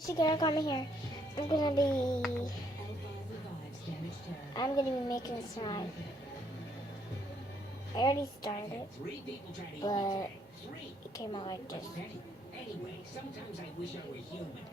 She gonna come here. I'm gonna be I'm gonna be making slime. I already started it, but it came out like this.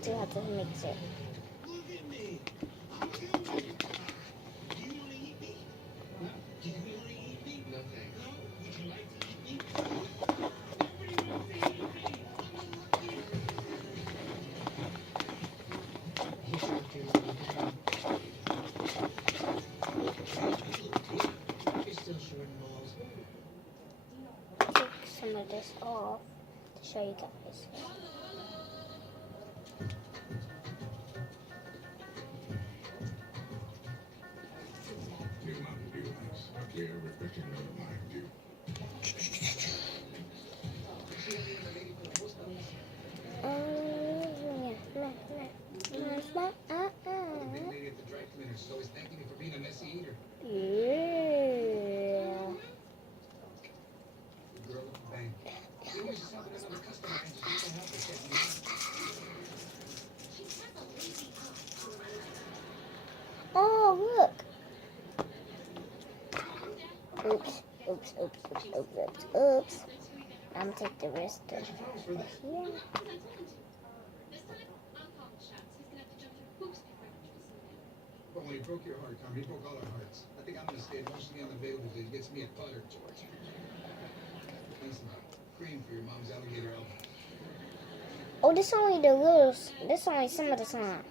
Still have to mix it. Take some of this off to show you guys. Yeah. Oh, look. Oops, oops, oops, oops, oops, oops, oops. I'm gonna take the rest of it. Yeah. But when he broke your heart, Carmen, he broke all our hearts. I think I'm gonna stay emotionally unavailable till he gets me a putter, George. And some cream for your mom's alligator elbow. Oh, this only the little. This only some of the slime.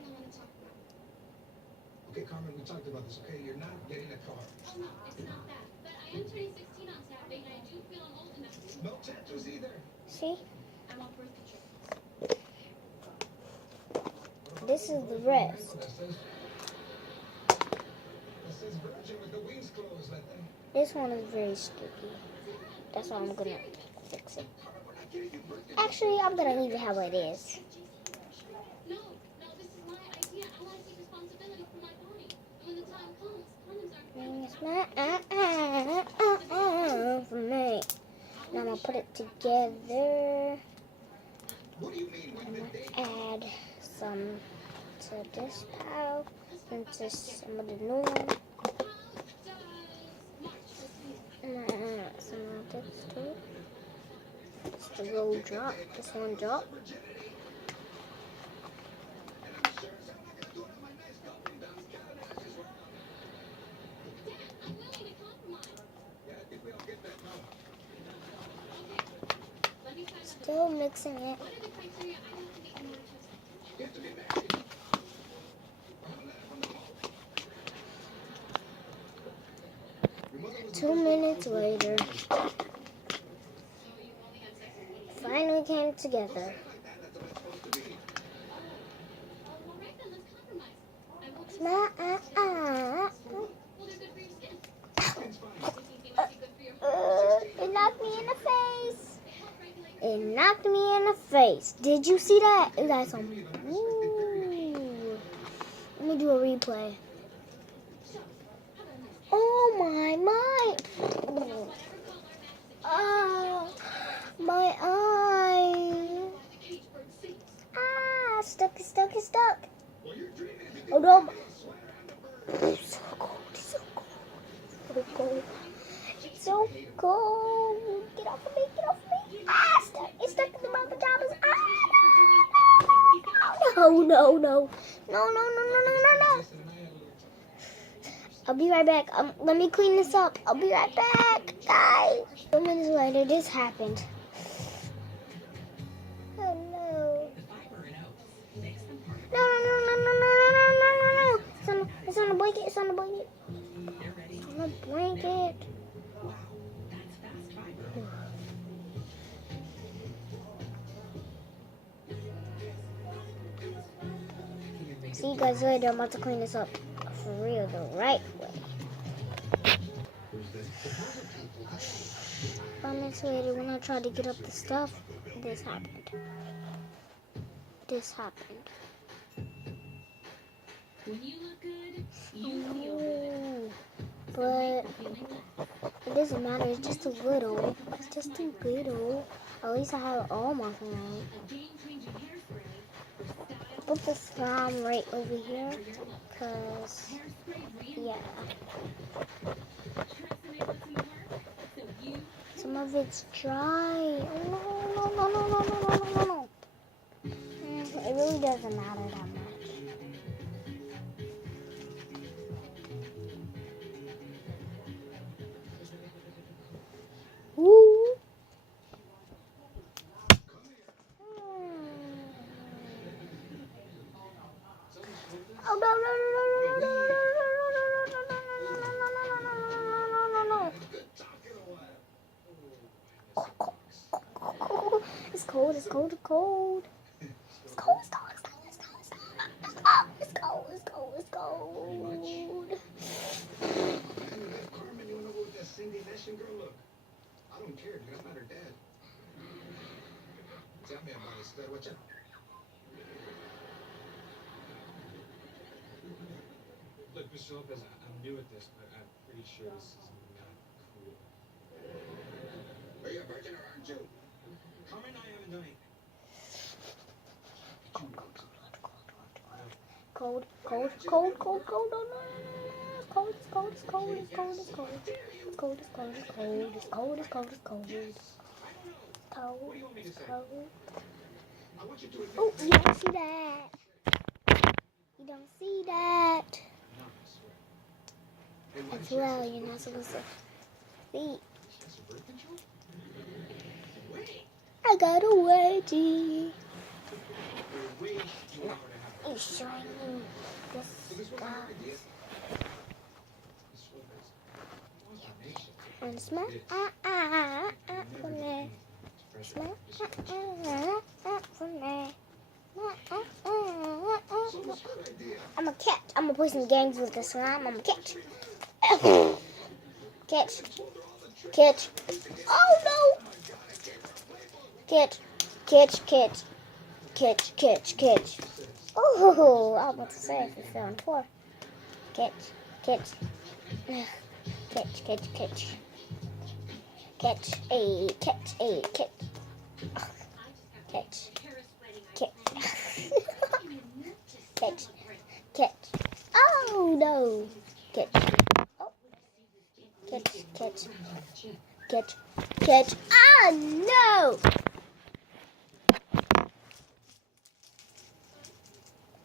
Okay, Carmen, we talked about this, okay? You're not getting a car. Oh, no, it's not that. But I am turning 16 on Saturday, and I do feel I'm old enough to. No tattoos either. See? I'm on birth control. This is the rest. That says virgin with the wings closed, I think. This one is very sticky. That's why I'm gonna fix it. Actually, I'm gonna leave it how it is. No, this is my idea. I want to take responsibility for my body. And when the time comes, condoms aren't For me. Now I'm gonna put it together. What do you mean when the day Add some to this pile into some of the new one. Some of this too. Just the roll drop. This one drop. Still mixing it. 2 minutes later, finally came together. It knocked me in the face. It knocked me in the face. Did you see that? It got some. Ooh. Let me do a replay. Oh my. Oh, my eye. Ah, stuck. Oh no. It's so cold. It's so cold. Get off of me. Ah, it's stuck in my pajamas. Ah, no. I'll be right back. Let me clean this up. I'll be right back, guys. 2 minutes later, this happened. Oh no. No. It's on the blanket. It's on the blanket. See you guys later. I'm about to clean this up for real, the right way. 5 minutes later, when I tried to get up the stuff, this happened. When you look good, you feel good. But it doesn't matter. It's just a little. It's just too little. At least I have it almost on. A game-changing hairspray for style put the slime right over here, cause yeah, some of it's dry. Oh, no. It really doesn't matter that much. Woo. Oh no. It's cold. It's cold. It's cold. It's cold. It's cold. It's cold. It's cold. It's cold. Carmen, you wanna go with that Cindy Nation girl? Look, I don't care, dude. I'm not her dad. Tell me about it, stud. What's up? Look, Mr. Lopez, I'm new at this, but I'm pretty sure this is not cool. Are you a virgin or aren't you? Carmen and I haven't done anything. Cold. Oh no. It's cold. It's cold. It's cold. It's cold. It's cold. It's cold. It's cold. It's cold. It's cold. It's cold. It's cold. What do you want me to say? I want you to admit Oh, you don't see that. You don't see that. No, I swear. Hey, why As did she have well, such you're a not birth supposed to control? see. She has a birth control? Wait. I got a wedgie. Wait, you want her to have It's shiny. So this wasn't her idea? Mr. Lopez. It was our nation. And smell. For me. Smell. For me. So it was her idea. I'm a cat. I'm gonna play some games with the slime. I'm a cat. Catch. Catch. Oh no! Catch. Oh, I was about to say if it fell on the floor. Catch. Catch. Oh no! Catch. Oh no!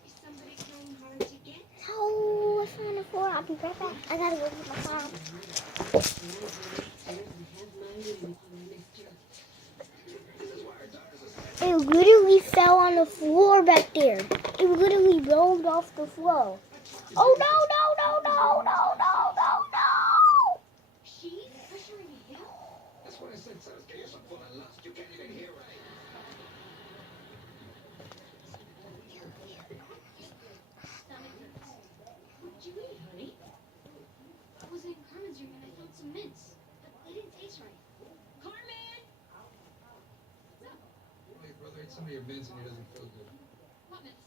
Is somebody trying hard to get? Oh, I found the floor. I'll be right back. I gotta go get my phone. It literally fell on the floor back there. It literally rolled off the floor. Oh no! She's pressuring him? That's what I said, son. Get yourself full of lust. You can't even hear right. Stomach hurts. What'd you eat, honey? I was in Carmen's room and I found some mints, but they didn't taste right. Carmen! What's up? Well, your brother ate some of your mints and he doesn't feel good. What mints?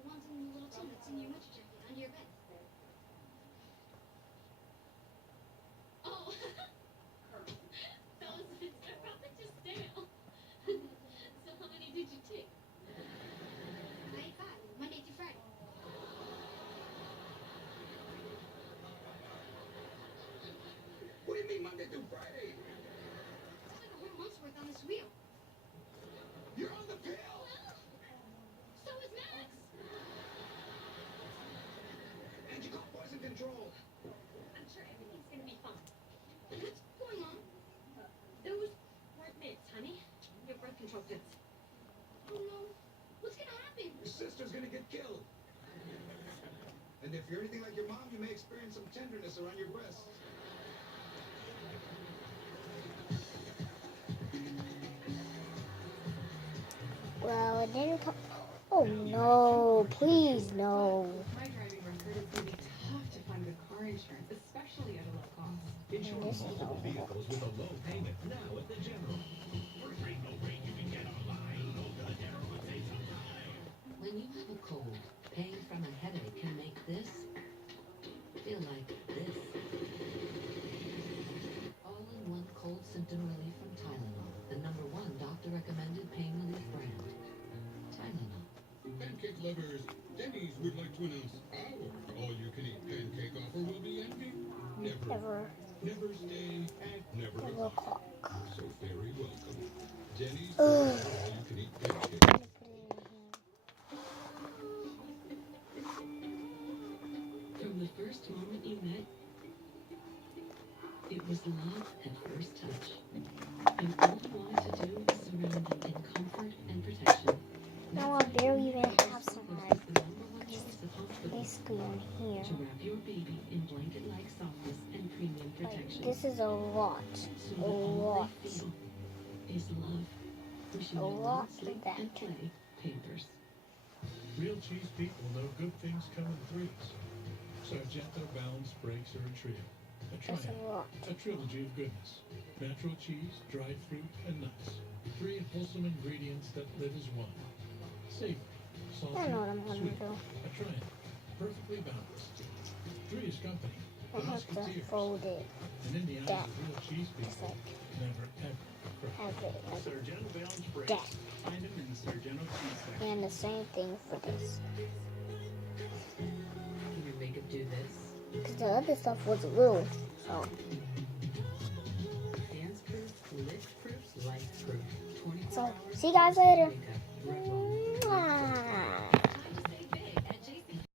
The ones in the little tin that's in your winter jacket under your bed. Oh, those mints are probably just stale. So how many did you take? I ate 5, Monday through Friday. What do you mean Monday through Friday? That's like a whole month's worth on this wheel. You're on the pill! So is Max. And you got poison control. I'm sure everything's gonna be fine. What's going on? Those weren't mints, honey. Your birth control pills. Oh no. What's gonna happen? Your sister's gonna get killed. And if you're anything like your mom, you may experience some tenderness around your breasts. Well, it didn't come. Oh no! Please no. My driving record, it's going to be tough to find good car insurance, especially at a low cost. Insure multiple vehicles with a low payment now at the General. For free no rate you can get online. Go to the General and save some time. When you have a cold, pain from a headache can make this feel like this. All-in-one cold symptom relief from Tylenol, the #1 doctor-recommended pain relief brand. Tylenol. Pancake love lovers, Denny's would like to announce our all-you-can-eat pancake offer will be ending. Never Never stay, never never clock. So very welcome. Denny's Ugh. all-you-can-eat pancake. I'm gonna put it in here. From the first moment you met, it was love at first touch. And all you wanted to do was surround them in comfort and protection. Now I barely even have some This like was the number one choice of hospital. basically in here. To wrap your baby in blanket-like softness and premium Like protection. this is a lot. So A that all lot. they feel is love. Wishing A you lot long of sleep that. and play, Pampers. Real cheese people know good things come in threes. Sargento balanced breaks are a trio. A That's a triumph. lot. A trilogy of goodness. Natural cheese, dried fruit, and nuts. 3 wholesome ingredients that live as one. Savory, salty, I know what I'm gonna sweet. do. A triumph. Perfectly balanced. Three's Company. I The have to Musketeers. fold it. And in the eyes that. of real cheese It's people, like never ever cry. have it like Sargento Balance Breaks. that. Find them in the Sargento cheese section. And the same thing for this. Can your makeup do this? Because the other stuff was little. So Dance proof, lift proof, life proof. 24 So, hours see you guys later. makeup.